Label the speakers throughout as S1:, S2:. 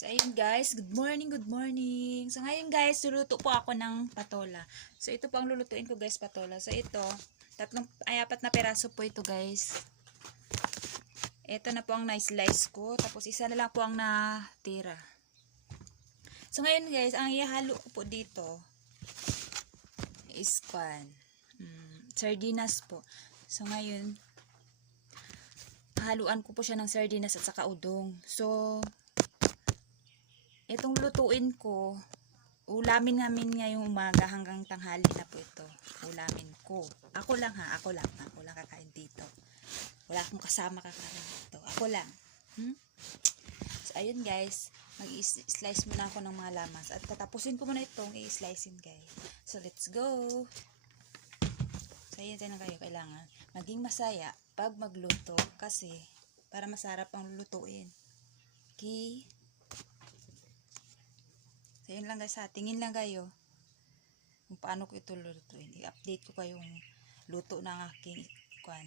S1: So, ayun guys, good morning, good morning. So, ngayon guys, luluto po ako ng patola. So, ito po ang lulutuin ko guys, patola. So, ito, tatlong, ay, apat na peraso po ito guys. Ito na po ang na-slice ko. Tapos, isa na lang po ang natira. So, ngayon guys, ang ihalo ko po dito is kwan. Mm, sardinas po. So, ngayon, haluan ko po siya ng sardinas at saka udong. So, itong lutuin ko, ulamin namin ngayong umaga hanggang tanghali na po ito. Ulamin ko. Ako lang ha, ako lang. Ako lang kakain dito. Wala akong kasama kakain dito. Ako lang. Hmm? So, ayun guys. Mag-slice muna ako ng mga lamas. At tatapusin ko muna itong i-slicein guys. So, let's go. So, ayun tayo kayo. Kailangan maging masaya pag magluto. Kasi, para masarap ang lutuin. Okay? So, yun lang guys ha. Tingin lang kayo kung paano ko ito lulutuin. I-update ko kayong luto ng aking kwan.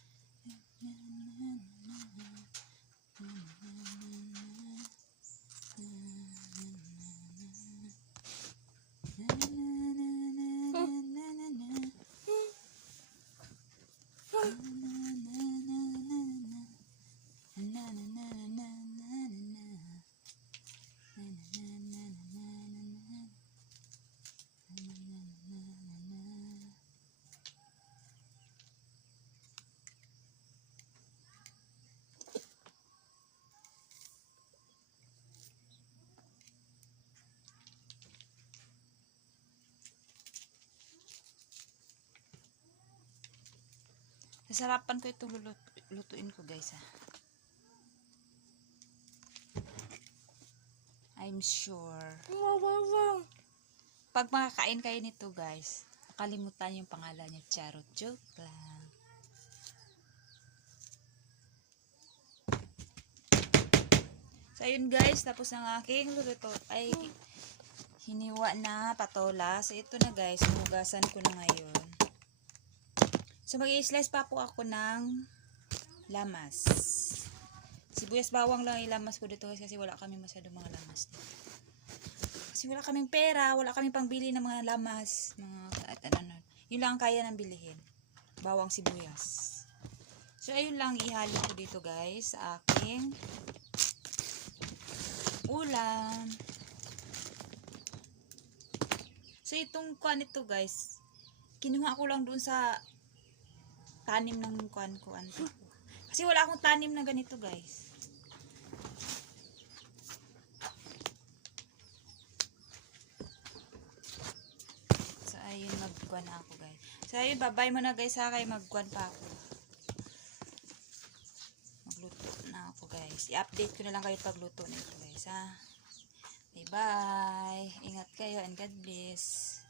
S1: Sasarapan ko itong lutuin ko guys ha. I'm sure.
S2: Wow, wow, wow.
S1: Pag makakain kayo nito guys, nakalimutan yung pangalan niya. Charot joke lang. So ayun guys, tapos ang aking luluto ay hiniwa na patola. So ito na guys, hugasan ko na ngayon. So mag-i-slice pa po ako ng lamas. Sibuyas bawang lang ilamas ko dito guys kasi wala kami masyado mga lamas. Kasi wala kaming pera, wala kaming pangbili ng mga lamas, mga at ano. Yun lang ang kaya ng bilihin. Bawang sibuyas. So ayun lang ihalo ko dito guys sa aking ulam. So itong kuan ito guys, kinuha ko lang dun sa tanim ng kuan ko anto. Kasi wala akong tanim na ganito guys. So ayun magkuan ako guys. So ayun babay mo na guys ha kay magkuan pa ako. Magluto na ako guys. I-update ko na lang kayo pagluto nito guys ha. Bye bye. Ingat kayo and God bless.